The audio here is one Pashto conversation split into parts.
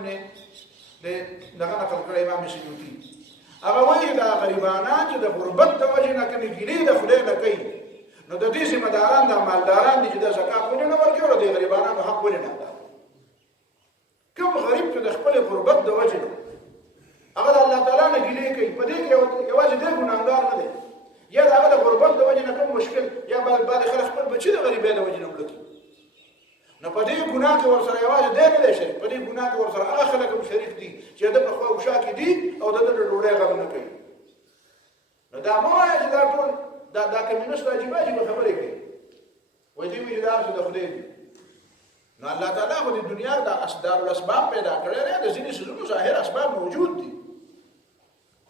ابن دغه نقل کړی امام سیوطي هغه وایي دا غریبانان چې د غربت د وجې نه کومې ګیلې د خدای نه کوي نو د دې ذمہ داران د مالداران دي چې د زکات ولې نه ورکوي او د غریبانو حق ولې نه ادا کوم غریب چې د خپل غربت د وجې نه هغه د الله تعالی نه ګیلې کوي په دې کې یوازې د ګناهګار نه دی یا د هغه د غربت د وجې نه کوم مشکل یا بعد خلک خپل بچي د غریبۍ د وجې نه مړه کوي نو په دې ګناه کې ورسره یوازې دی نه دی شریک په دې ګناه کې ورسره هغه خلک هم شریک دي چې د په خوا او شا کې دي او د ډوډۍ غم نه کوي نو دا مو وایي چې دا ټول دا کمیونست عجیبه خبرې کوي وایي دوی چې دا څه د خدای دي نو الله تعالی خو د دنیا د اسباب پیدا کړی دی د ځینې څیزونو ظاهر اسباب موجود دي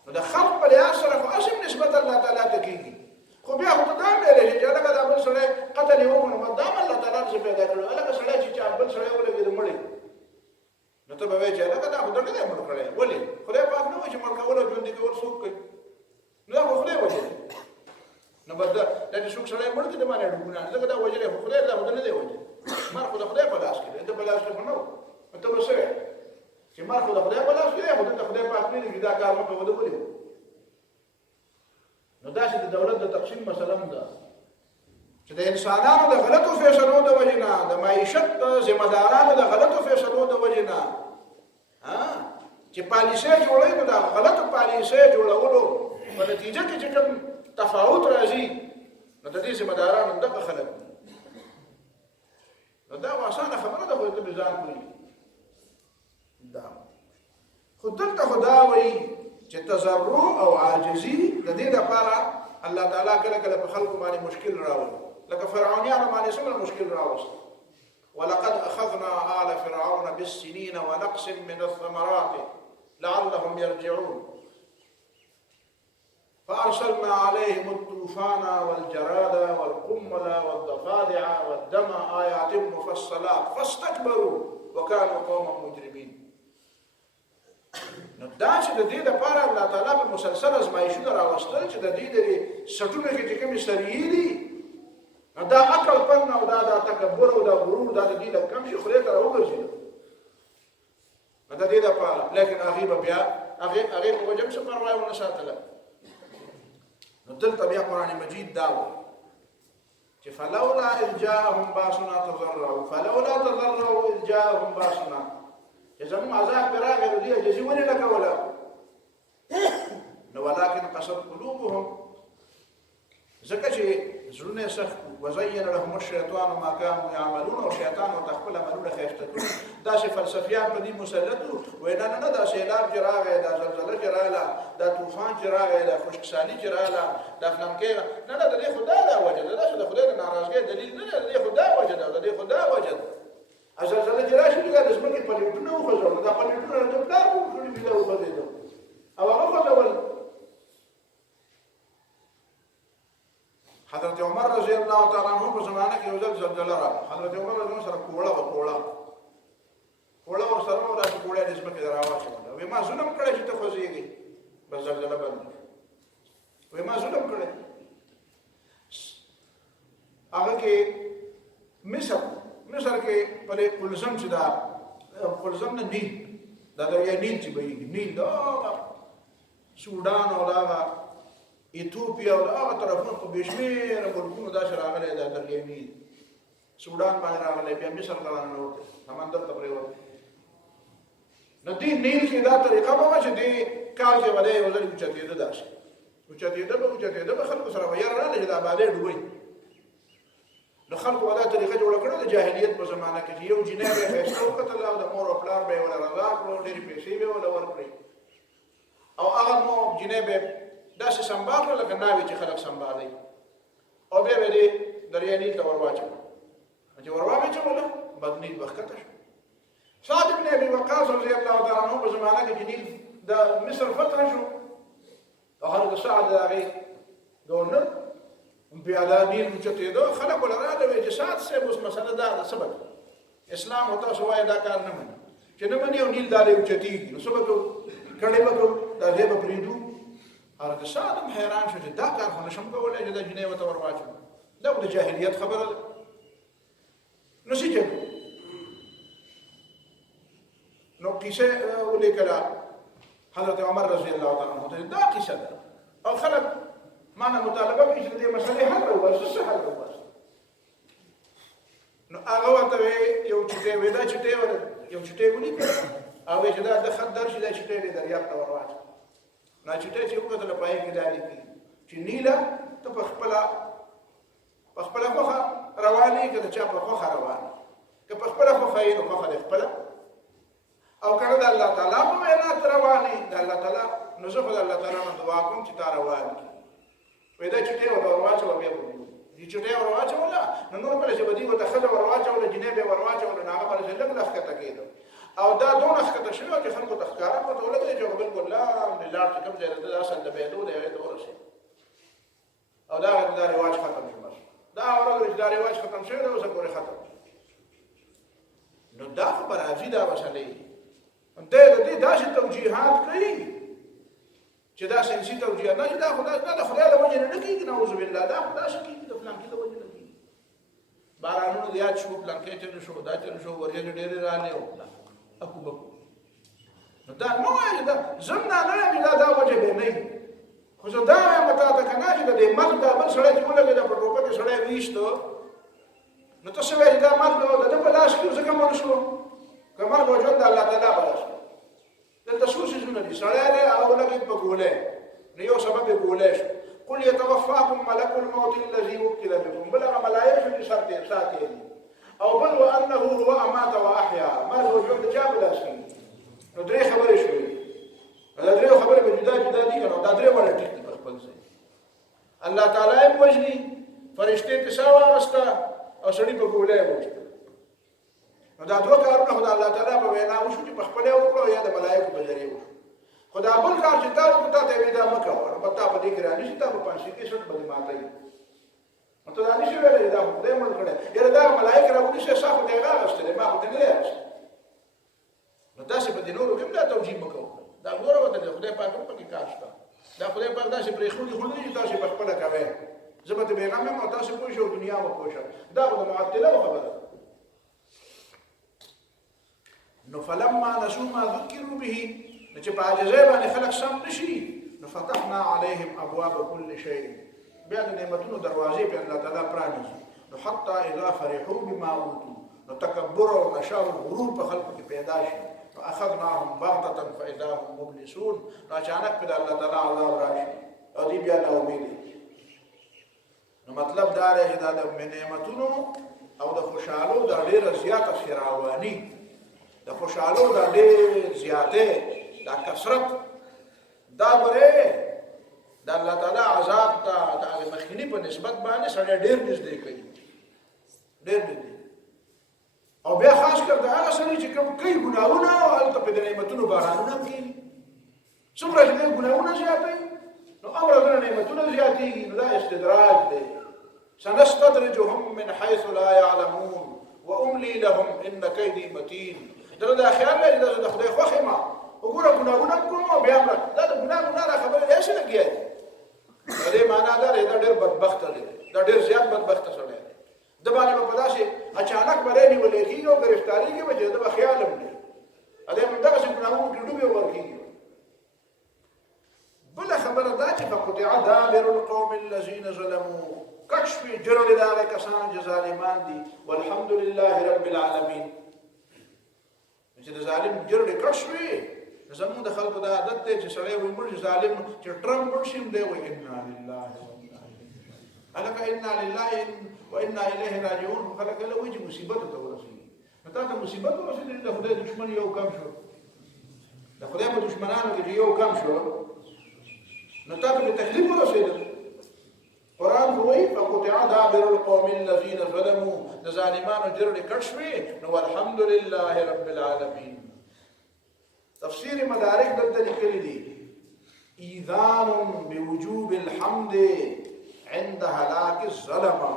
نو د خلق په لحاظ سره خو اسم نسبت الله تعالی ته کېږي خو بیا خو ته دا ویلی چې هلکه دا بل سړی قتل یې وکړو نو دا هم الله تعالی څه پیدا کړی هلکه سړی چې چا بل سړی ولګېد مړی نو ته به وایې چې هلکه دا خو ده نه دی مړ کړی ولې خدای پاک نه وایي چې مړ کول او ژوندي کول څوک کوي نو دا خو خدای وجلی نو بس دا چې څوک سړی مړ کړي د باندې ګناه ځکه دا وجلی خو خدای دا خو نه دی وجلی مر خو د خدای په لاس کې دی د په لاس کې خو نه و ته به څه وایې چې مر خو د خدای په لاس کې دی خو دلته خدای پاک نه دی دا کار مه کوه ده ولې نو داسې د دولت د تقسیم مسله هم ده چې د انسانانو د غلطو فیصلو د وجې نه د معیشت د ذمه دارانو د غلطو فیصلو د وجې نه چې پالیسۍ جوړوي نو د غلطو پالیسۍ جوړولو په نتیجه کې چې کوم تفاوت راځي نو د دې ذمه دارانو دغه خلک نو دا اسانه خبره ده خو ته به ځان کوي دا خو دلته خو دا وایي چې تضرع او عاجزي د دې لپاره الله تعالی کله کله په خلکو باندې مشکل راوړي لکه فرعونیانو باندې څومره مشکل راوست ولقد اخذنا آل فرعون بالسنين ونقص من الثمرات لعلهم يرجعون فأرسلنا عليهم الطوفان والجراد والقمل والضفادع والدم آيات مفصلات فاستكبروا وكانوا قوما مجرمين نو دا چې د دې لپاره الله تعالی په مسلسل ازمایښتونه راوستل چې د دې د سټونو کې چې کومې سریې دي دا عقل پن او دا تکبر او دا غرور دا د دې له کم شي خدای ته راوګرځي نو د دې لپاره لیکن هغه بیا هغه په وجه څه پروا ونه ساتله نو دلته بیا قرآن مجید دا وایي چې فلولا اذ جاءهم باسنا تضرعوا فلولا تضرعوا اذ جاءهم باسنا چې زموږ عذاب پرې راغی نو دوی عجزي ولې نه کوله نو ولکن قست قلوبهم ځکه چې زړونه سخت وزین لهم الشیطان ما كانوا يعملون او شیطان ورته خپل عملونه ښایسته کړي داسې فلسفیان په دې مسلط وو نه دا سیلاب چې راغی دا زلزله چې راغله دا طوفان چې راغی دا خشکسالي چې راغله دا فلانکې نه د دې خدا دا وجه ده دا د خدای د ناراضګۍ دلیل نه د دې خدا وجه ده د دې خدا وجه ده زلزله چې راشي دا د ځمکې پلیټونه وخوځول دا پلیټونه د پلار وکړي بیا وخوځېدل او هغه وخوځول حضرت عمر رضی الله تعالی عنہ په زمانه کې یو ځل زلزله راغله حضرت عمر رضی الله سره کوړه ور سره نو راځي کوړه د ځمکې دراواچوله وې ما ظلم کړی چې ته خوځېږي بس زلزله باندې وې ما ظلم کړی هغه کې مصر کې په کلزم چې دا کلزم نه نیل دا دریا نیل چې بهیږي نیل دا سودان او دا ایتوپیا او هغه طرفونو په بشمیره ملکونو داسې راغلی دا دریا نیل سودان باندې راغلی بیا مصر ته راننوتی سمندر ته پرېوتی نو دې نیل کې دا طریقه به وه چې دې کال کې به دی یو ځل اوچتېده داسې اوچتېده به خلکو سره به یاره راغلی چې دا آبادۍ ډوبوي نو خلکو به دا طریقه جوړه کړې د جاهلیت په زمانه کې چې یو جینۍ به یې ښایسته وکتله او د مور او پلار به یې ورله رضا کړو ډېرې پیسې به یې ورله ورکړې او هغه مور جینۍ به یې داسې سنبال کړه لکه ناوې چې خلک سنبالوي او بیا به یې دریا نیل ته ور واچوله چې ور واچوله بد نیل به ښکته شو سعد بن ابي وقاص رضی الله تعالی عنه په زمانه کې چې نیل د مصر فتح شو او حضرت سعد د هغې ګورنر بیا دا نیل اوچتېده خلک وله راغلې چې سعد صاحب اوس مسله دا ده څه به کوو اسلام او تاسو وایي دا کار نه مني چې نه مني او نیل دا دی اوچتېږي نو څه به کوو کړی به کوو دا ځای به پرېږدو حضرت سعد هم حیران شو چې دا کار خو نشم کولی چې دا جینۍ ورته ور واچوم دا خو د جاهلیت خبره ده نو څه چلو نو کیسه ولیکله حضرت عمر رضی الله تعالی عنہ ته دا کیسه ده او خلک معنا مطالبه کوي چې دې مسلې حل راوړي څه حل راوړي نو هغه ورته یو چټي ودا چټي ور یو چټي ولیکل او چې دا د خط درشي دا چټي دې دریاب ته ورواچ نه چټي چې وکړه په پای کې دالي کی چې نیله ته په خپل خوخه رواني کړه چې په خوخه رواني که په خپل خوخه یې نو خوخه خپل او کله د الله تعالی په معنا رواني د الله تعالی نو زه په الله تعالی نه دعا کوم چې تا روان کی ودا چټي ورواچ او بیا دي چټي ورواچ ولا نو نور بل چې بدی وته خله ورواچ ولا جنبه ورواچ ولا هغه بل چې لګ لخته کېدو او دا دونه خطه شنو چې خلکو تخکارا په ټوله کې جو بالکل لا لار چې کوم ځای د اصل د بيدو دی هغه ورسي او دا رواج ختم شو دا اورګ دا رواج ختم شوی دا اوس پورې ختم نو دا خبر راځي دا وسلې د دې داسې توجیهات کوي چې دا سنسي توجیهات نه دا خدای د وجه نه کیږي نعوذ بالله دا خدای شي کیږي د فلان کې د وجه نه کیږي بارانونو زیات شو فلان کې چل شو دا چل شو ورجه ډېر رانه او اكو بكو دا نو دا زمنا نه دا وجه به نه خو دا متا ته کنه چې د مرګ دا بل سره چې ولګي دا په ټوپه کې سره ویشتو نو ته څه دا مرګ د په لاس کې څنګه مونږ شو کمر وجود د الله تعالی بلاش د تسوس جنونه دي سره له او لګي په ګوله نو یو سبب ګوله قل يتوفاكم ملك الموت الذي وكل بكم بلغ ملائكه في شرط ساكن او بل وانه هو امات واحيا مرغ وجود جاب لاسي نو درې خبرې شوې دا درې خبرې په جدا دي نو دا درې وړه ټیک په خپل ځای الله تعالی یې وجني فرشته تساوا واسطه او سړي په ګولې وځي نو دا دوه کارونه خدای الله تعالی په وینا وشو چې په خپل وکړو یا د ملائکه په ذریعہ وشو خدای بل کار چې تاسو ته ویدا مکه او پتا په دې کې راځي چې تاسو په شي کې څه بدی ماتای ته دا نشي ویلې دا خدای مونږ کړه یره دا ملائکه راوړي چې صاحب دې راغستل ما خو دې نه راځي نو تاسو په دې نورو کې دا توجیه وکړو دا ګوره وته خدای پاک په کې کار شته دا خدای پاک دا چې پرې خولي چې تاسو په خپل کوي زبته پیغام مو تاسو پوه شو دنیا مو پوه شو دا د معطله خبره نو فلما نسوا ما ذكروا به چې په عاجزۍ باندې خلق سم نشي نو فتحنا عليهم ابواب كل شيء بیا د نعمتونو دروازې په الله تعالی پرانیزي نو حتی اذا فرحوا بما اوتوا نو تکبر او نشاء او غرور په خلق کې پیدا شي فاخذناهم بغتة فاذا هم مبلسون نو اچانک په الله تعالی عذاب راشي او دې بیا نه امید نو مطلب دا دی چې دا د نعمتونو او د خوشحالو د ډېر زیاته فراوانی د خوشحالو د ډېر زیاته دا کثرت دا بره د الله تعالی عذاب ته د مخکنی په نسبت باندې سره ډېر نږدې کوي ډېر نږدې او بیا خاص کر دا هغه سړي چې کوم کوي ګناهونه او هلته په نعمتونو بارانونه کوي څومره چې ګناهونه زیاتوي نو امر د نعمتونو زیاتېږي نو دا استدراج دی سنستدرجهم من حيث لا يعلمون واملي لهم ان كيدي متين دا خیال لري دا خدای خوښه ما وګوره ګناهونه کوم او بیا دا ګناهونه خبره هیڅ نه کیږي دا دې معنا دا ډېر بدبخت دی دا ډېر زیات بدبخت سره دی د باندې په داسې اچانک باندې ولېږي او گرفتاری کې وجه دا خیال هم دی ا دې موږ دغه ګناهونه کې ډوبې ورکیږي بل خبره دا چې فقطع دابر القوم الذين ظلموا کشف جرل دا کسان چې ظالمان دي والحمد لله رب العالمین چې د ظالم جرړې کټ شوې زموږ د خلکو دا عادت دی چې سړی وایي موږ ظالم چې ټرمپ ورشي دی وایي انا لله الکه انا لله وانا الیه راجعون خلک له وایي چې مصیبت ته ورسېږي نو تا ته مصیبت ورسېږي د خدای دشمن یو کم شو د خدای په دشمنانو کې یو کم شو نو تا ته تکلیف ورسېږي قرآن وایي فقطع دابر القوم الذين ظلموا د ظالمانو جرړې کټ شوې نو الحمد لله رب العالمین تفسیر مدارک دلته لیکلي دي اذان بوجوب الحمد عند هلاك الظلمه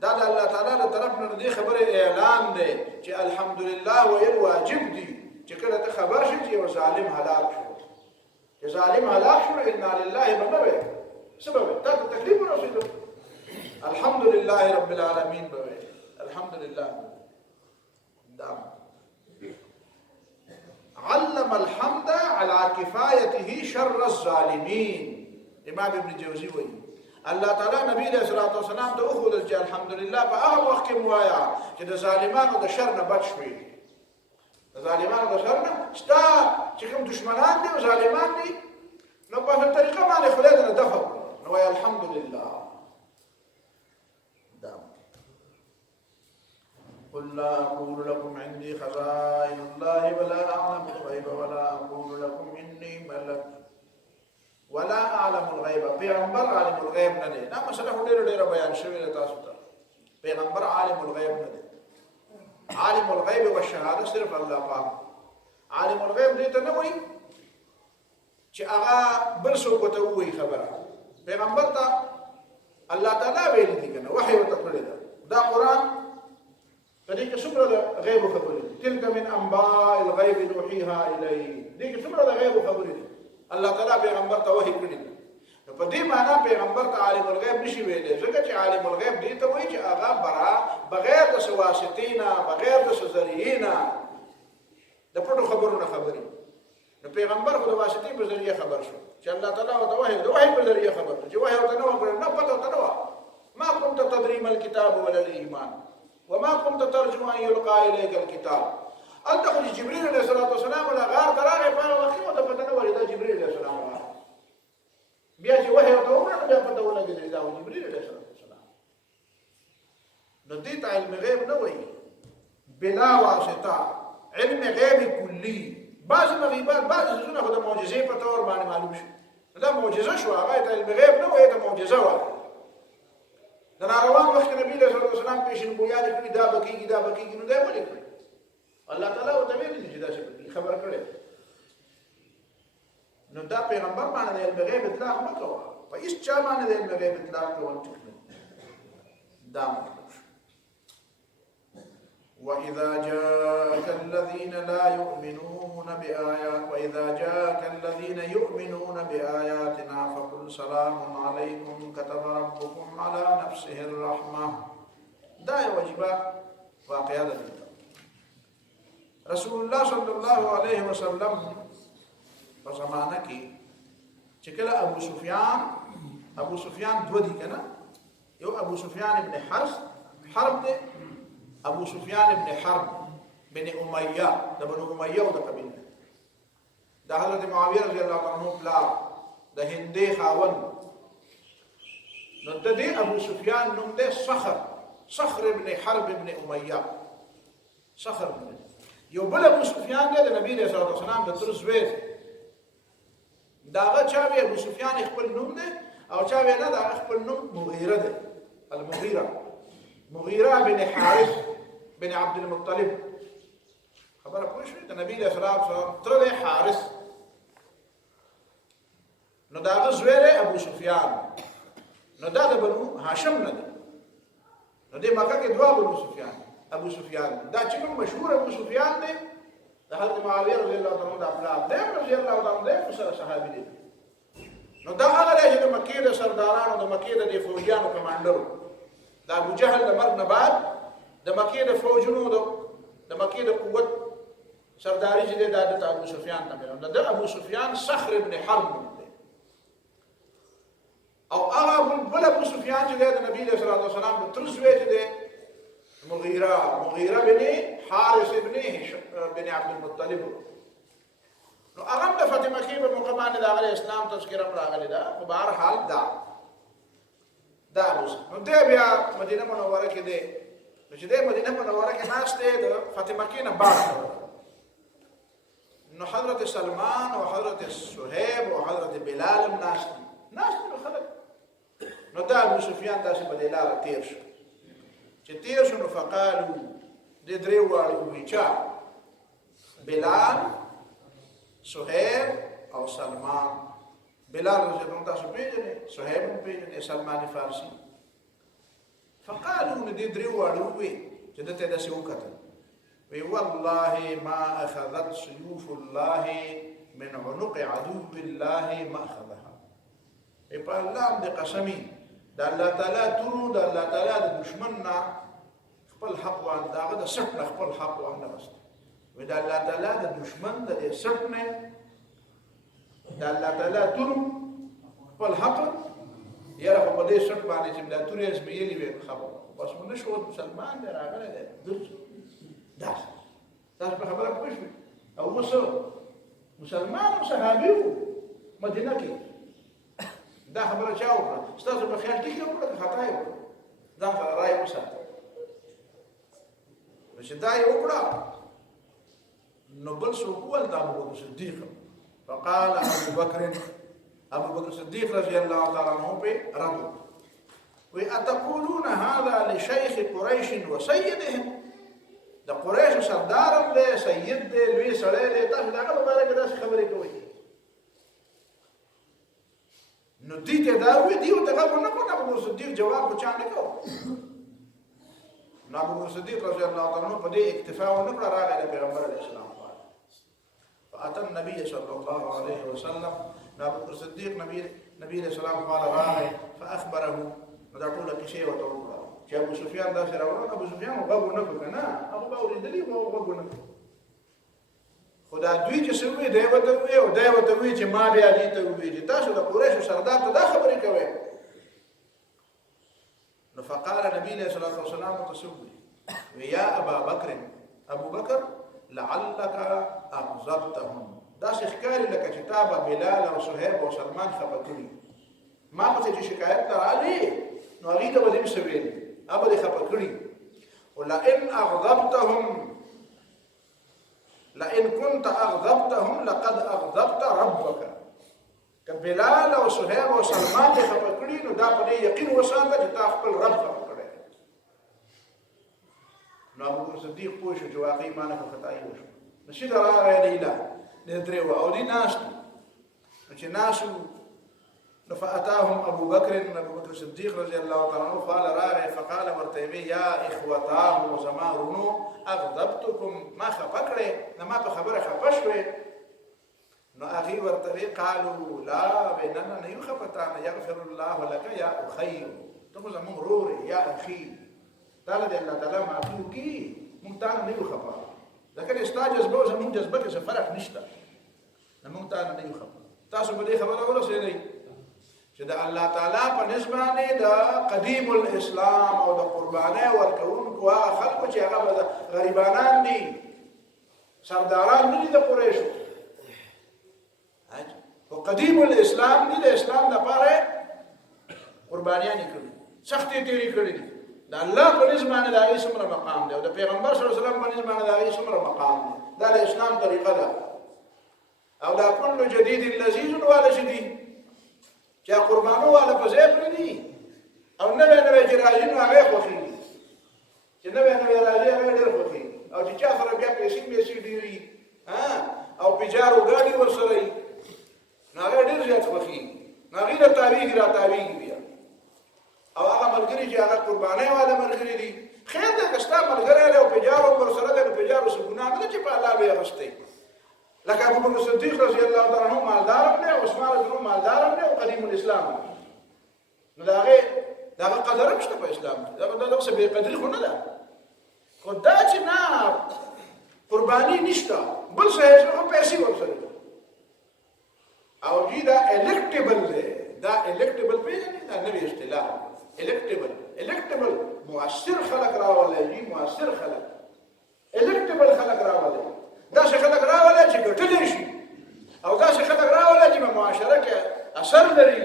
دا د الله تعالی له طرف نه دې خبره اعلان دی چې الحمدلله ویل واجب دي چې کله ته خبر شې چې یو ظالم هلاک شو چې ظالم هلاک شو انا لله بنوي سبب دا تکلیف ورسېدو الحمد لله رب العالمین بوي الحمد لله دا كفايته شر الظالمين. امام ابن جوزي وایي الله تعالی نبی علیہ الصلوۃ والسلام ته وښودل چې الحمدلله په هغه وخت کې موایا چې د ظالمانو د شر نه بچ شوي. د ظالمانو د شر نه ستا چې کوم دشمنان دي او ظالمان دي نو په هغه طریقه باندې خدای دې دفع کړي نو وایي الحمدلله. قل لا أقول لكم عندي خزائن الله ولا أعلم الغيب ولا أقول لكم إني ملك ولا أعلم الغيب. پیغمبر عالم الغیب نه دی. دا مسله ډېره بیان شوې ده تاسو ته. پیغمبر عالم الغیب نه دی. عالم الغیب والشهاده صرف الله پاک. عالم الغیب دې ته نه وایي چې هغه بل څوک ته وایي خبره. پیغمبر ته الله تعالی ویلي دي کنه وحی ورته کړی ده. دا قرآن فدې کې څومره د غیب خبرې دي. تلک من انباء الغیب نوحیها الیک. دې کې څومره د غیب خبرې دي. الله تعالی پیغمبر ته وحی کړی دی. نو په دې معنا پیغمبر ته عالم الغیب نشي ویلی ځکه چې عالم الغیب دې ته وایي چې هغه بغیر د واسطې نه بغیر د ذریعې نه د پټو خبرو نه خبرې. نو پیغمبر خو د واسطې په ذریعه خبر شو چې الله تعالی ورته وحی د وحی په ذریعه خبر شو چې وحی ورته نه وکړ نه پته ورته نه ما كنت تدري ما الكتاب ولا الايمان وما كنت ترجو ان يلقى اليك الكتاب. انت خو جبريل عليه الصلاه والسلام ولا غار دراغه په وخت او د پته نه ورته جبريل عليه السلام بیا چې وحی ورته وکړ بیا پته ولګېد دا جبريل عليه السلام. نو دې ته علم غیب نه وایي بلا واسطه. علم غیب کلی بعض مغیبات بعض څه خو د معجزې په تور باندې معلوم شو. دا معجزه شو هغه ته علم غیب نه وایي دا معجزه وایي. د ناروان وخت نبی له صلی الله علیه وسلم پیشن ګویا کړی دا بکیږي نو دا ولې کړی الله تعالی او ته ویلي چې دا څه خبر کړي. نو دا پیغمبر باندې د علم غیب اطلاق نه کوه په هیڅ چا باندې د علم غیب اطلاق کول ټیک نه دا مطلب. وإذا جاءك الذين يؤمنون بآياتنا فقل سلام عليكم كتب ربكم على نفسه الرحمة. دا واجبه واقعه ده. رسول الله صلی الله علیه وسلم په زمانه کې چې کله ابو سفیان دو دي کنه یو ابو سفیان ابن حرب دی ابو سفیان ابن حرب بن امیہ د بنو امیہ او د قبیله د حضرت معاویه رضی الله عنه پلار د هندې خاون. نو د دې ابو سفیان نوم دی صخر ابن حرب ابن امیہ. صخر یو بل ابو سفیان دی د نبی صلی الله علیه وسلم د تر زوی داغه چا وی ابو سفیان خپل نوم دی او چا وی نه دا خپل نوم مغیره دی. المغیره بن حارث بن عبد المطلب. خبره پوه شوې د نبی صلی الله علیه وسلم تر حارث. نو داغه زوی دی ابو سفیان. نو دا د بنو هاشم نه دی. نو د مکه کې دوه ابو سفیان دا چې کوم مشهور ابو سفیان دی د حضرت معاویه رضی الله عنه د خپل دی رضی الله عنه د صحابي دی. نو دا هغه دی چې د مکې د سردارانو د مکې د فوجیانو کمانډر د ابو جهل د مرګ نه بعد د مکې د فوجونو د مکې د قوت سرداري چې د ابو سفیان ته ملو د ابو سفیان صخر ابن حرب دی. او هغه بل ابو سفیان چې د نبی صلی الله علیه وسلم د تر زوی چې دی مغیره بن حارث بن عبد المطلب. نو هغه د فاطمه کې په موقع باندې د اسلام تذکرہ راغلی دا په بهر حال دا اوس نو دی بیا مدینه منوره کې دی. نو چې د مدینه منوره کې ناست دی د فاطمه کې نه بعد نو حضرت سلمان او حضرت صہیب او حضرت بلال ناست نو خلک نو دا ابو سفیان داسې په دلاره تیر شو چې تیر شو. نو فقالو د درې واړو وی چا بلال صہیب او سلمان. بلال رضی الله عنه تاسو پیژنئ صہیب هم پیژنئ سلمان فارسی. فقالو د درې واړو وی چې دته داسې وکړه وی والله ما اخذت سيوف الله من عنق عدو الله ما اخذها. په الله دې قسمی د الله تعالی تورو د الله تعالی د دشمن نه خپل حق وان داغه د سټ نه خپل حق وان نه واست. وی د الله تعالی د دشمن د سټ نه دا الله تعالی تور خپل حق یاره خو په دې سټ باندې چې دا تورې اسمېلې وي خبر بس موږ نشو مسلمان دی راغلی دی دا تاسو په خبره پوه شئ او اوس مسلمان او صحابي وو مدینه کې دا خبره چا وکړه ستاسو په خیال کې وکړه که خطا یې وکړه ځان سره رایې وساته چې دا یې وکړه نو بل څوک وویل دا ابوبکر صدیق فقال ابو بکر صدیق رضی الله تعالی عنہ په رد وی اتقولون هذا لشيخ قريش وسيدهم د قریش سردارم دی سید دی لوی سړی دی تاسو دغه په باره کې داسې خبرې کوئ نو دوی ته دا وویل دوی ورته غږ ونه کړ ابوبکر صدیق جواب خو چا نه کوو نو ابوبکر صدیق رضی الله تعالی عنہ په دې اکتفا ونه کړه راغی د پیغمبر علیه السلام فأتى النبي صلى الله عليه وسلم ابوبکر صدیق نبی علیه السلام قال راغی فأخبره دا ټوله کیسې ورته وکړه چې ابو سفیان داسې راوړل ابو سفیان غږ ونه کړ که نه هغه به اورېدلي خو غږ ونه کړ خو دا دوی چې څه ووایي دی ورته ووایي او دی ورته ووایي چې ما بیا دې ته ووایي چې تاسو د قریشو سردار ته دا خبرې کوئ نو فقال نبي علیه الصلاة والسلام ورته څه ووایي یا ابا بکر ابو بکر لعلک اغضبتهم داسې ښکاري لکه چې تا به بلال او صهیب او سلمان خفه کړي ما پسې چې شکایت ته راغلې نو هغوی ته به دې څه ویل هغه به دې خفه کړي ولئن اغضبتهم لئن كنت اغضبتهم لقد اغضبت ربك که بلال او صهیب او سلمان دې خفه کړي نو دا په دې یقین وساته چې تا خپل رب خفه کړی نو ابوبکر صدیق پوه شو چې واقعي ما نه خطایي وشو نو سیده راغی لیلا دې درې وه او دې ناست نو چې ناستو فأتاهم أبو بكر الصديق رضي الله تعالى عنه قال راغي فقال ورتيمي يا إخوتاه وزمارونو أغضبتكم ما خفكري نما بخبر خفشوي نو أخي ورتيمي قالوا لا بيننا نيو خفتانا يغفر الله لك يا أخي تقول زمون روري يا أخي تعالى دي الله تعالى ما فيه كي ممتانا نيو خفا لكن استاجز بو زمون جذبك سفرق نشتا نمونتانا نيو خفا تاسو بدي خبر أولا سيدي چې د الله تعالی په نسبانه د قدیم الاسلام او د قربانه ورکوونکو هغه خلکو چې هغه غریبانان دي سرداران دي د قریشو او قدیم الاسلام دي د اسلام لپاره قربانیان کړي سختي تیری کړي دي د الله په نسبانه د هغه څومره مقام دی او د پیغمبر صلی الله علیه وسلم په نسبانه د هغه څومره مقام دی دا د اسلام طریقه ده او دا کل جدید لذیذ ولا شدید چې قربانو والا په ځای پرې او نوې چې راځي نو هغه خوښي چې نوې راځي هغه ډېر خوښي او چې چا سره بیا پیسې ډېري او پیجارو ګاډي ورسره نو هغه ډېر زیات خوښي نو هغې له تاویږي بیا او هغه ملګري چې هغه قربانۍ والا ملګري دي خیر دی که ستا ملګری دی او پیجارو ورسره دی نو پیجارو څه ګناه نه ده چې په الله به یې اخیستی لکه ابوبکر صدیق رضی الله تعالی عنہ مالدار دی او عثمان رضی الله مالدار دی او قدیم الاسلام نو دا هغه قدر هم شته په اسلام کې دا څه بې قدري خو نه ده خو دا چې نه قرباني نشته بل څه هیڅ نه پیسې ورسره او دې دا الکټیبل دی دا الکټیبل پیژنې دا نوې اصطلاح الکټیبل مؤثر خلک راولي مؤثر خلک الکټیبل خلک راولي دا څه خلک راولي چې ګټلی شي او دا څه خلک راولي چې په معاشره کې اثر لري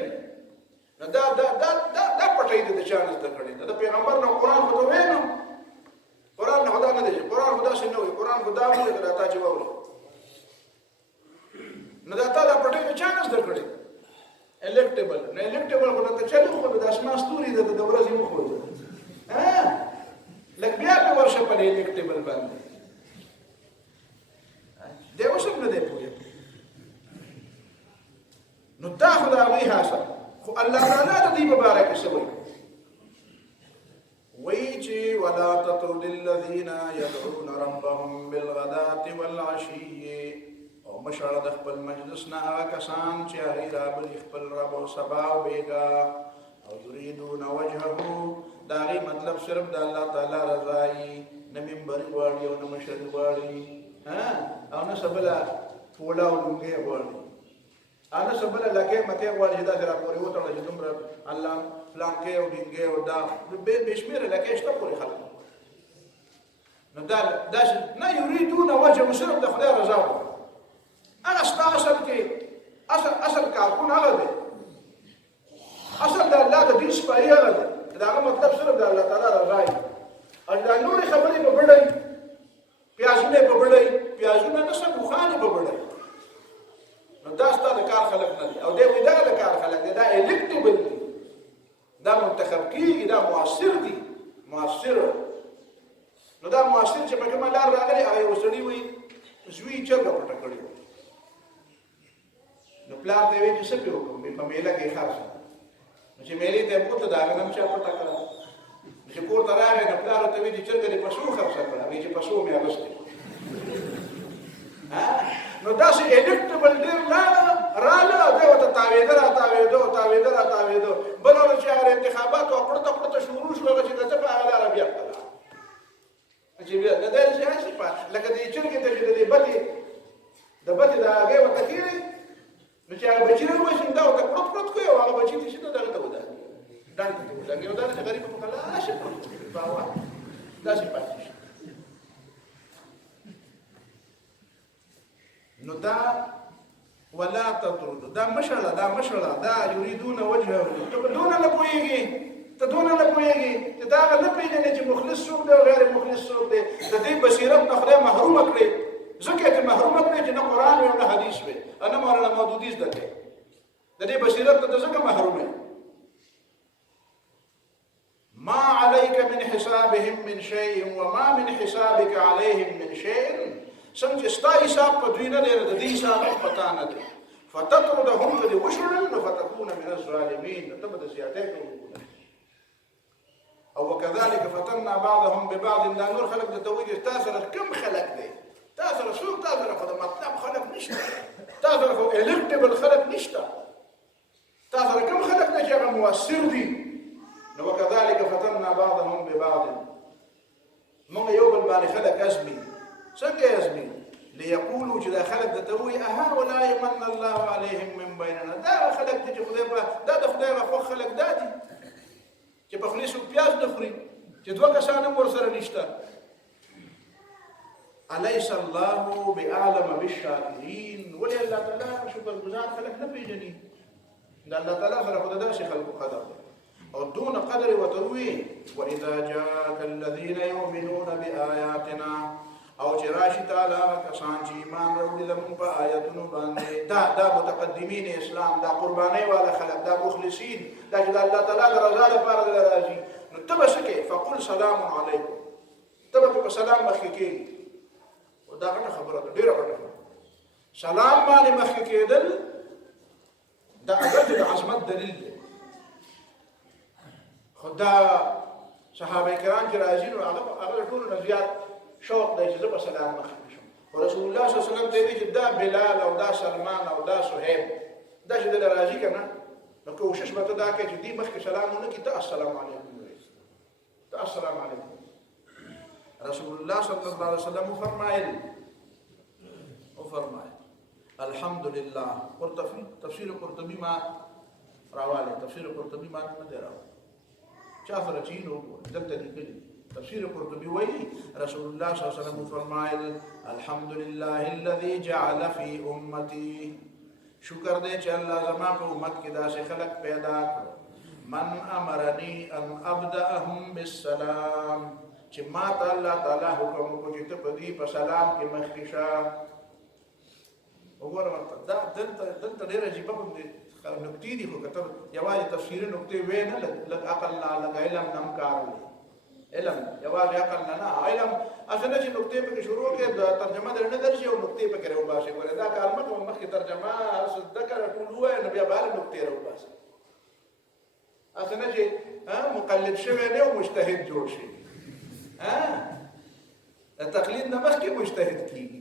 نو دا پټۍ د چا نه زده کړې د پیغمبر نه قرآن خو ته وینو قرآن نه خدا نه دی قرآن خدا څه نه وي قرآن خدا وایي که دا تا چې واوري نو دا تا دا پټۍ د چا نه زده کړې الکټیبل نو الکټیبل خو ته چلو خو د اسمان ستوري د ورځې مخ وځي لږ بیا په ورشه په الکټیبل باندې دی اوس هم نه دی پوهېږي نو دا خو د هغوی حاصل خو الله تعالی د دوی په باره کې څه وایي چې ولا تطرد الذین یدعون ربهم بالغداة والعشي او مشړه د خپل مجلس نه هغه کسان چې هغوی رابلي خپل رب او سبا او بیګا او یریدون وجهه د هغې مطلب صرف د الله تعالی رضایي نه منبري غواړي او نه مشري غواړي او نه څه بله پوله او لونګۍ غواړي انا سبل لکه مته واجب دا سره پورې وته چې دومره الله فلانکې او دینګې او دا به شمیر لکه شته پورې خلک نو دا نه یریدون وجه صرف د خدای رضا هغه اصل کې اصل کارونه هغه دي اصل د الله د دین سپاری هغه دي دا مطلب صرف د الله تعالی رضا دی او دا نور خبرې په بډای پیازونه په بډای پیازونه نه څه بوخانه په بډای نو دا ستاسو کار خلق نه دي او دا وی دا کار خلق دي دا الکټیبل دي دا منتخب کیږي دا مؤثر دي مؤثر نو دا مؤثر چې په کومه لار راغلي هغه وسړي وي زوی چرګه پټه کړی نو پلان دی چې څه پیو کوم په میله کې خاص چې میلې ته پوت دا غنم چې پټه کړه چې کور ته راغی نو پلان ته وی چې چرګه پښو خرڅه کړه وی چې پښو مې اغسته نو دا سي الکټیبل ډیر رااله دا وته تاویدو بلور چې هغه انتخابات او پړته شروع شو چې د څه په اړه عربي خپل چې بیا د دې څه هڅه په لکه دې چرګې ته چې د بټي دا هغه وته کیږي نو چې هغه بچی نو وښین دا وته پړت کوي او هغه بچی چې دا دغه ودا دانته ته ودا یو دا چې غریب په کلا شي باوا دا شي پاتې نو دا ولا تطرد دا مشړه دا یریدون وجهه ته دون نه پويږي ته دا نه پیژنې چې مخلص څوک دی او غیر مخلص څوک دی د دې بصیرت نه خدای محروم کړي ځکه چې محروم کړي چې نه قران او نه حدیث وي انا مولانا مودودی زده کوي د دې بصیرت ته ځکه محروم دي ما عليك من حسابهم من شيء وما من حسابك عليهم من شيء څنګه ستا حساب په دوی نه دی د دې حساب پتا نه دی فتطردهم قد وشرا فتكون من الظالمين تبدا زيادته او وكذلك فتنا بعضهم ببعض دا نور خلق د توحید تاثر کم خلق دی تاثر شو تاثر خو د مطلب خلق نشته تاثر خو الکټیبل خلق نشته تاثر کم خلق دی چې هغه مؤثر دي نو وكذلك فتنا بعضهم ببعض موږ یو بل باندې خلق ازمي څنګه ازمي ليقولوا چې دا خلق د توحید هؤلاء من الله عليهم من بيننا دا خلق چې خدای په دا د خدای په خلق دادي چې په خلیص او پیاز نه خوري چې دوه کسان ور سره نشته الیس الله بعالم بالشاکرین ولي الله تعالی شکر گزار خلق نه پیژني دا الله تعالی سره خدای داسې خلق قدر او دون قدر وتروي واذا جاءك الذين يؤمنون بآياتنا او چې راشي تعالی کسان چې ایمان وروړي زموږ په آیاتونو باندې دا متقدمین اسلام دا قرباني والا خلق دا مخلصین دا چې الله تعالی د رضا لپاره راځي نو تبه شکه فقل سلام علیکم تبه په سلام مخکې کې او دا خبره ډیره غټه سلام باندې مخکې کېدل دا د عظمت دلیل دی خدا صحابه کرام چې راځي نو هغه ټول زیات شوق دی چې زه په سلام مخکې شم او رسول الله صلی الله علیه وسلم ته ویلي چې دا بلال او دا سلمان او دا صہیب دا چې د راځي کنه نو کوشش وکړه دا کې چې دې مخکې سلام نه کیته السلام علیکم ته السلام علیکم رسول الله صلی الله علیه وسلم فرمایل الحمدلله قرطبی تفسیر قرطبی ما راواله تفسیر قرطبی ما نه دی راو چا سره چینو دلته لیکلي تفسیر قرطبی وایي رسول الله صلی الله علیه وسلم فرمایل الحمد لله الذي جعل في امتي شکر دې چې الله زما په امت کې داسې خلق پیدا کړ من امرني ان ابداهم بالسلام چې ما ته الله تعالی حکم وکړ چې ته په دې په سلام کې مخکې شه وګوره دا دلته ډېر عجیبه نکتې دي خو کتر یوازې تفسیر نکتې وې نه لږ عقل نه لږ علم نه کار علم یوازې عقل نه علم اصل چې نکتې په شروع کې د ترجمه درنه درشي او نکتې په کې راو باسي ګوره دا کار مکه مخکې ترجمه ذکر ټول وای نو بیا بل نکتې راو باسي اصل چې مقلد شوی نه او مجتهد جوړ شي تقلید نه مخکې مجتهد کیږي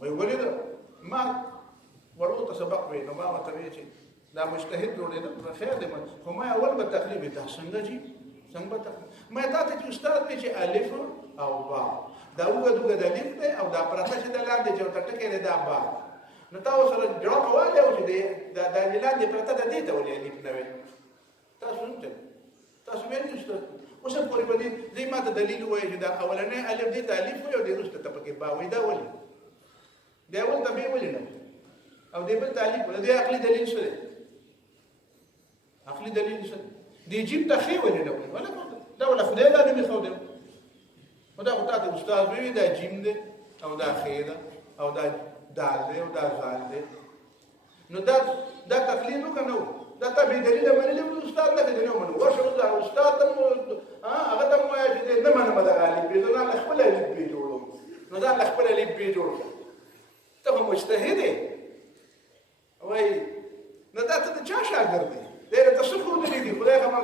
وی ولید ما ورته سبق وی نو ما ته وی چې دا مجتهد جوړېدل خیر دی خو ما اول به تقلید ته څنګه جی څنګه به ما ته چې استاد وی چې الف او با دا وګدوګه د الف دی او دا پرته چې د لاندې چې ټکي دی دا با نو تاسو سره جوړ کواله او چې دا د لاندې پرته د دې ته ولې الف نه وي تاسو نه تاسو مې نشته اوس په پوری باندې دې ماته دلیل وایي چې دا اولنې الف دې ته الف وي او دې وروسته ته پکې با وي دا ولې دا ول ته به ولې نه او دې بل تعلیق ولې عقلي دلیل څه دی عقلي دلیل څه دی جيب ته خي ولې نه ولا دا ولا خدای دا نه خو دی ودا خدای د استاد وی دا جیم دی او دا خي ده او دا دال دی او دا زال دی نو دا تقلید وکنه دا ته به دلیل باندې له استاد نه دی نو منو ورشه دا استاد ته هغه ته مو یې نه منم دا غالي به دا خپل لیک به جوړو نو دا خپل لیک به جوړو ته مجتهد وای نو دا ته چا شاګرد دی ډېر تاسو خو دې دي خدای خبر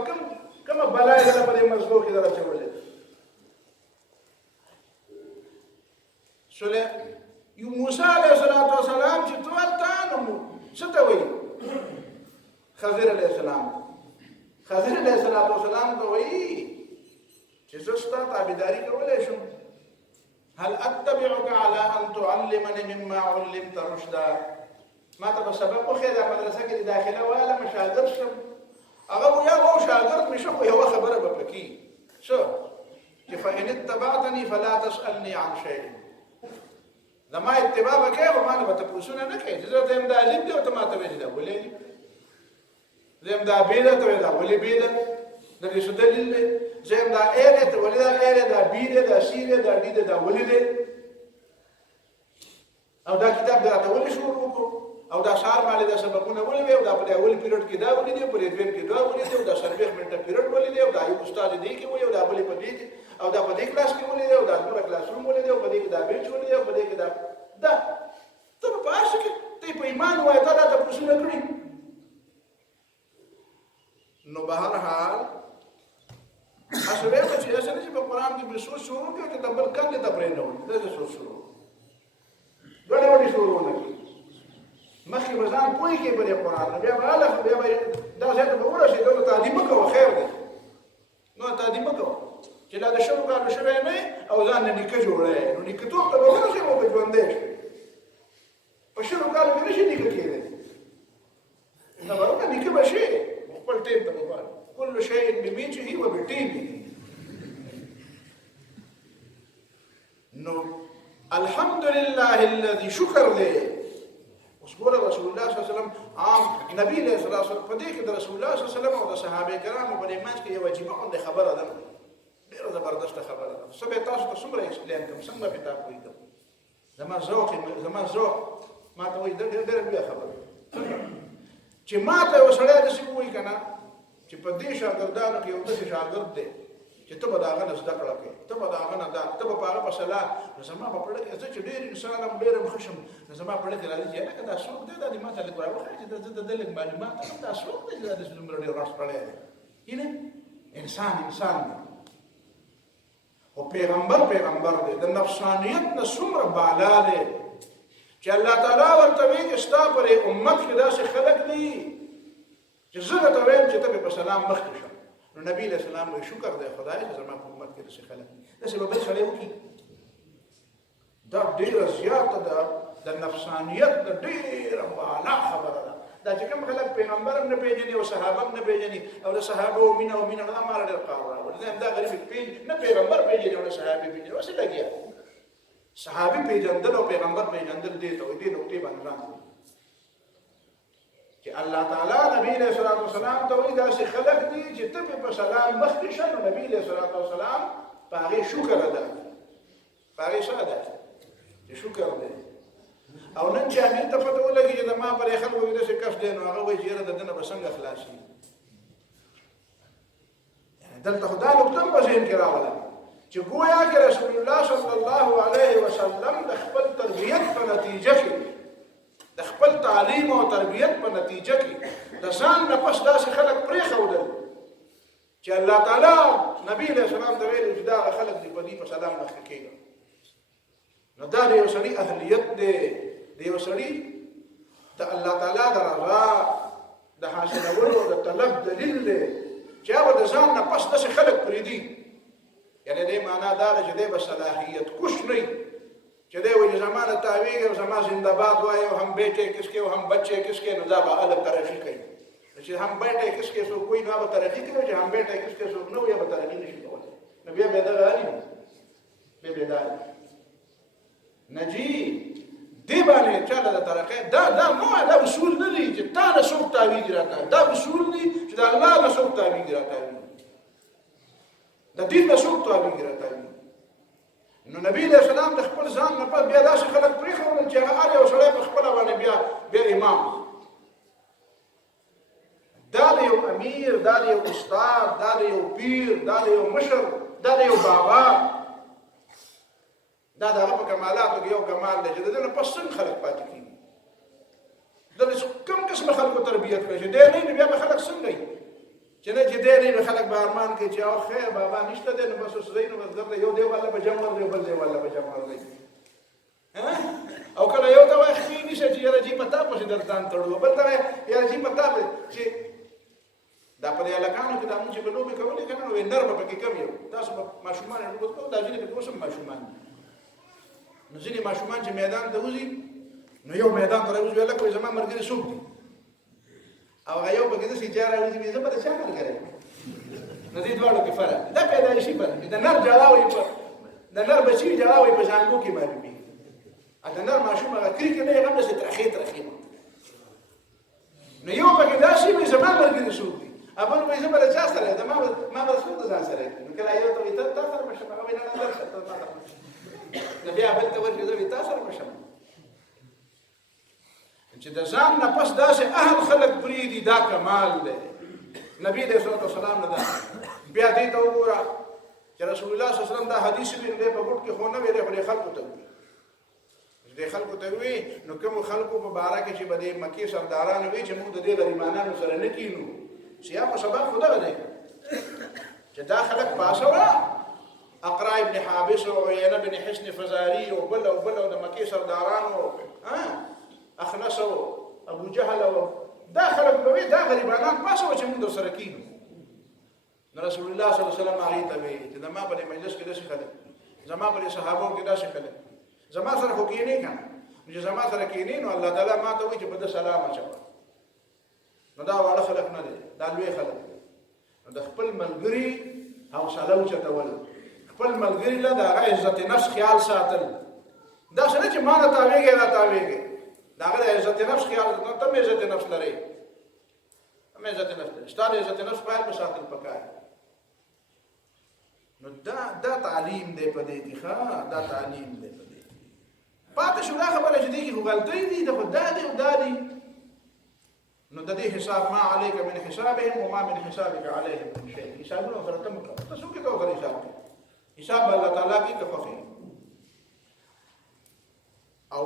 کوم بلای ده په مزګو کې درته ولې سله یو موسی علیه السلام چې ټول تانو څه وایي خضر علیه السلام ته وایي چې زستا تابعداري کولای شم هل اتبعك على ان تعلمني مما علمت رشدا ما ته سبق خو د مدرسې کې داخله واله مشاګرد شم هغه یو شاګرد مشه خو یو خبره به پکې شو چې فإن اتبعتني فلا تسألني عن شيء لما اتباع وکړې او ما نه به تاسو نه کوي چې زه ته دا علم دی او ته ما ته ویل دا ولې زم دا بیره ته دا ولې بیره د دې څه دلیل دی زم دا اله ته ولې دا اله دا بیره دا سیره دا دې دا ولې دی او دا کتاب درته ولې شروع وکړو او دا شار مالې دا سبقونه ولې او دا په اول پیریډ کې دا ولې دی په دویم کې دا ولې دی او دا سرویخ منټه پیریډ ولې دی او دا یو استاد دی کې وي او دا بلې په دې کې او دا په دې کلاس کې ولې دی او دا نور کلاس روم ولې دی او په دې کې دا بیچ ولې دی او په دې کې دا ته په اصل کې ته په ایمان وای ته دا تاسو نه کړی نو بهر حال اسوي چې اسنه چې په قران کې به سوچ شروع کړي چې تبل کله ته پرې نه وي دا سوچ شروع وړي شروع نه مخي وزن کوی کې په قران بیا بالا بیا دا ځکه به ورشي دا تعلیم کوو خیر دی نو تعلیم کوو چې لا د شروع کارو شوی نه او ځان نه نکه جوړه نو نکه ته به ورشي او به ژوندې په شروع کارو کې نشي نکه کېږي نو ورته نکه بشي خپل ټیم ته وایي كل شيء بميته وبطيبه نو الحمد لله الذي شكر له وسګور رسول الله صلی الله علیه وسلم عام نبی له صلی الله علیه وسلم په دې کې د رسول الله صلی الله علیه وسلم او د صحابه کرامو په ایمان کې یو واجبه خبره ده ډیره زبردست خبره ده سبه تاسو ته څومره اسلام کوم څنګه په تاسو کوی زما ذوق ما ته وایي ډېر بیا خبره چې ما ته وسړی د څه وایي کنه چې په دې شاګردانو کې یو څه شاګرد دی چې ته به دا غنه زده کړه کې ته به دا غنه دا ته به هغه په صلاح نو زما په پړه کې چې ډېر انسان هم ډېر مخشم نو زما په پړه کې راځي چې دا څوک دی دا ما ته لګور وخت چې د دلګ معلومات دا څوک دی دا څومره ډېر راس پړې دی انسان او پیغمبر دی د نفسانیت نه څومره بالا دی چې الله تعالی ورته وی استا پر امت کې داسې خلق دي چې زه ته وایم چې ته په سلام مخکې شه نو نبی له سلام وی شکر دی خدای چې زما په امت کې داسې خلق دي داسې به بل سړی وکړي دا ډېره زیاته ده د نفسانیت د ډېره بالا خبره ده دا چې کوم خلک پیغمبر هم نه پیژني او صحابه هم نه پیژني او د صحابه او مینه دا مال ډېر کار راوړي دا غریب نه پیغمبر پیژني او صحابه پیژني وسه لګیا صحابي پیژندل او پیغمبر پیژندل دي ته دې نقطې باندې راځي چې الله تعالی نبی له صلوات والسلام ته وی دا چې خلق دي چې ته په سلام مخکې شه نبی له صلوات والسلام په هغه شکر ادا په هغه ساده چې شکر دی او نن چې امیر ته پته ولګي چې ما پر خلکو دې څه کښ دي نو هغه وایي چې د دنه بسنګ خلاصي یعنی دلته خدای نقطه په ذهن کې راوړل چې گویا کې رسول الله صلی الله علیه وسلم د خپل تربیت په نتیجه کې د خپل تعلیم او تربیت په نتیجه کې د ځان نه پس داسې خلک پرې ښودل چې الله تعالی نبی له سلام د ویلو چې دا خلک دې په دې په سلام مخکې کېږي نو دا د یو سړي اهلیت دی د یو سړي د الله تعالی د رضا د حاصلولو د طلب دلیل دی چې هغه د ځان نه پس داسې خلک پرې دي یعنی دې معنا دا ده چې دې به صلاحیت کش نه چې دې وایي زمانه تعویږ او زما زنده باد وایي او هم بیٹے کس کے او هم بچے کس کے، نو دا به الګ ترقي کوي. چې هم بیٹے کس کے څوک وایي نو به ترقي کوي، چې هم بیٹے کس کے څوک نه وایي به ترقي نشي کولی. نو بیا به دغه عالي بیا به دا نه جي دی باندې چاله د ترقي دا نو دا اصول نه دي چې تا نه څوک تعویږ راکړي، دا اصول دي چې د الله نه څوک تعویږ راکړي، د دین نه څوک تعویږ راکړي. نو نبی علیہ السلام د خپل ځان نه پس بیا داسې خلک پرېښودل چې هغه هر یو سړی په خپله باندې بیا امام، دا د یو امیر، دا د یو استاد، دا د یو پیر، دا د یو مشر، دا د یو بابا، دا د هغه په کمالاتو کې یو کمال دی چې د ده نه پس څنګه خلک پاتې کېږي. د کوم قسمه خلکو تربیت کړی چې دی نه وي بیا به خلک څنګه وي چې نه چې دی نه وي خلک به ارمان کوي چې او خیر بابا نشته دی نو بس اوس دی نو بس درته یو دی والا به جمع ورځي بل دی والا به جمع ورځي. او کله یو ته وایي ښې نیشه چې یاره جي په تا پسې در ځان تړو، بل ته وایي یاره جي په تا چې دا په دې هلکانو کې دا مونږ چې به لوبې کولې که نه نو نر به پکې کم یو، تاسو به ماشومان یې لوبې کوو، دا ځینې پکې اوس هم ماشومان دي. نو ځینې ماشومان چې میدان ته وځي نو یو میدان ته راوځي هلک وایي زما ملګري څوک دي، او هغه یو پکې داسې چا راوځي وایي زه به د چا ملګری یم. نو دې دواړو کې فرق دا پیدایشي فرق دی. د نر جلا وایي د نر بچي جلا وایي په زانګو کې معلومېږي، د نر ماشوم هغه کرکې نه یې هم داسې ترخې نو یو پکې داسې وایي زما ملګري څوک دي، بل وایي زه به د چا سره یم، ما به څوک د ځان سره یم. نو کله یو ته وایي ته سره به شم، هغه وایي نه نه درشه ته ما سره نو بیا بل ته ورکړي زه وایي تا سره به شم. چې د ځان نه پس داسې اهل خلک پرېږدي دا کمال دی. نبي علیه الصلاة والسلام نه ده. بیا دې ته وګوره چې رسول الله صلی الله علیه وسلم دا حدیث وي نو دی په ګوټ کې خو نه وی دی خو دې خلکو ته وي، دې خلکو ته وي. نو کومو خلکو په باره کې چې به د مکې سرداران وي چې موږ د دې غریبانانو سره نه کینو، سیا په سبب خو دغه دی چې دا خلک باسوه اقرا ابن حابس او عینه بن حسن فزاري او بل او د مکې سردارانو اخنس او ابو جهل او دا خلک به وي دا غریبانان باسوه چې موږ سره کینو. نو رسول الله صلی الله علیه وسلم هغې ته وی چې زما په دې مجلس کې داسې خلک، زما په دې صحابو کې داسې خلک زما سره خو کینې که نه، چې زما سره کینې نو الله تعالی ما ته وایي چې په ده سلام اچوه. نو دا واړه خلک نه دی، دا لوی خلک دی. نو د خپل ملګري حوصله اوچتول، خپل ملګري له د هغه عزت نفس خیال ساتل، داسې نه چې ما نه تاویږې را تاویږې، د هغه د عزت نفس خیال ته هم عزت نفس لرئ، هم عزت نفس لرئ، ستا د عزت نفس خیال به ساتل پکار. نو دا تعلیم دی په دې کې، ښه دا تعلیم دی په دې کې. پاتې شو دا خبره چې دې کې خو غلطۍ دي، د خو دا دی او دا دی. نو د دې حساب ما علیک من حسابهم وما من حسابک علیهم من شیء، حسابونه سره ته مه کوه، ته څوک یې کوه سره حساب کوي، حساب به الله تعالی کوي که خوښ او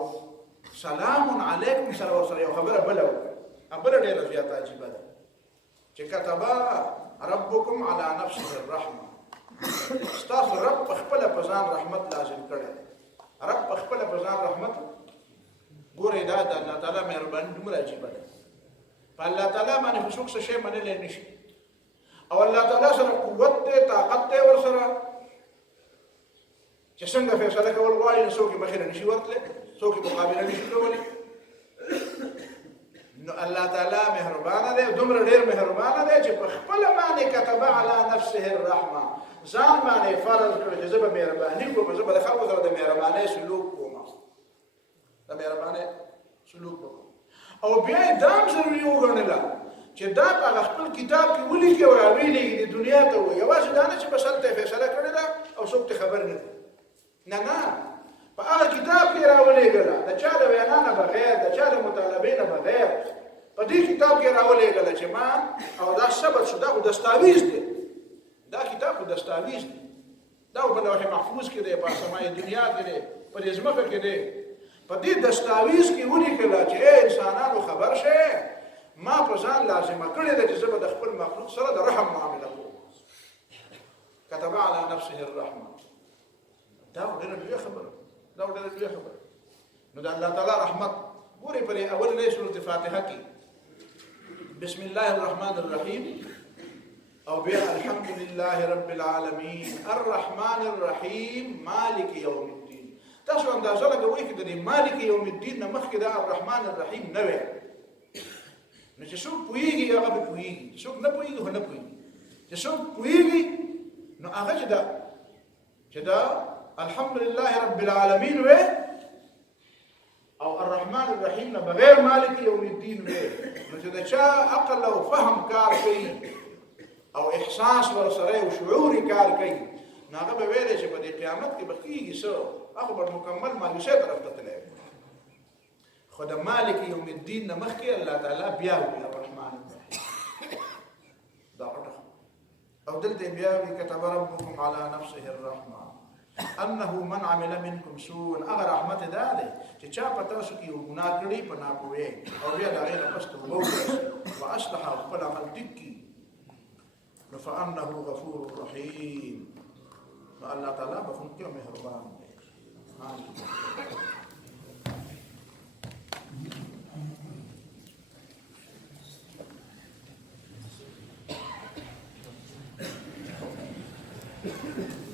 سلام علیکم سره ورسره یو خبره بله وکړه، خبره ډېره زیاته عجیبه ده چې کتبه ربکم علی نفسه الرحمه، ستاسو رب په خپله په ځان رحمت لازم کړی دی. رب په خپله په ځان رحمت، ګورئ دا د الله تعالی مهرباني دومره عجیبه ده. په الله تعالی باندې خو څوک څه شی منلی نه شي، او الله تعالی سره قوت دی، طاقت دی ورسره چې څنګه فیصله کول غواړي نو څوک یې مخې نه نشي ورتلی، څوک یې مقابله نشي کولی. نو الله تعالی مهربانه دی، دومره ډېر مهربانه دی چې په خپله باندې کتبه علی نفسه الرحمه، ځان باندې فرض کړی چې زه به مهرباني کوم، زه به د خلکو سره د مهربانۍ سلوک کوم، د مهربانۍ سلوک کوم. او بیا یې دا هم ضروري وګڼله چې دا په هغه خپل کتاب کې ولیکي او راویلېږي د دنیا ته ووایي، یوازې دا نه چې بس هلته یې فیصله کړې ده او څوک ته خبر نه دی، نه په هغه کتاب کې راولېږله، د چا د وینا نه بغیر، د چا د مطالبې نه بغیر، په دې کتاب کې راولېږله چې ما او دا ثبت شو، دا خو دستاویز دی، دا کتاب خو دستاویز دی، دا په لوح محفوظ کې دی، په آسماني دنیا کې دی، په دې ځمکه کې دی. په دې دستاویز کې ولیکله چې ای انسانانو خبر شئ، ما په ځان لازمه کړې ده چې زه به د خپل مخلوق سره د رحم معامله کوم. کتبه علی نفسه الرحمه، دا ډېره لویه خبره، دا ډېره لویه خبره. نو د الله تعالی رحمت ګورئ په اولنۍ سورة فاتحه کې بسم الله الرحمن الرحیم او بیا الحمد لله رب العالمین الرحمن الرحیم مالک یوم الدین. تاسو اندازه لګوئ چې د مالک یوم الدین نه مخکې دا الرحمن الرحیم نه وي، نو چې څوک پوهیږي هغه به پوهیږي، څوک نه پوهیږي هغه نه پوهیږي. چې څوک پوهیږي نو هغه چې دا الحمد لله رب العالمین وي او الرحمن الرحیم نه بغیر مالک یوم الدین وي، نو چې دا چا عقل او فهم کار کوي او احساس ورسره او شعوري کار کوي، نو هغه به ویلی چې په دې قیامت کې به کېږي څه، هغه به مکمل مایوسۍ طرف ته تللی. خو د مالک یوم الدین نه مخکې الله تعالی بیا وي الرحمن الرحیم. دا غټه او دلته بیا وي كتب ربكم على نفسه الرحمه انه من عمل منكم سوءا. هغه رحمت دا دی چې چا په تاسو کې یو ګناه کړی په ناپوهۍ او بیا د هغې نه پس توبه وباسي واصلح خپل عمل ټیک کړي، نو فانه غفور رحیم. نو الله تعالی بخونکی او مهربان دی. Thank you.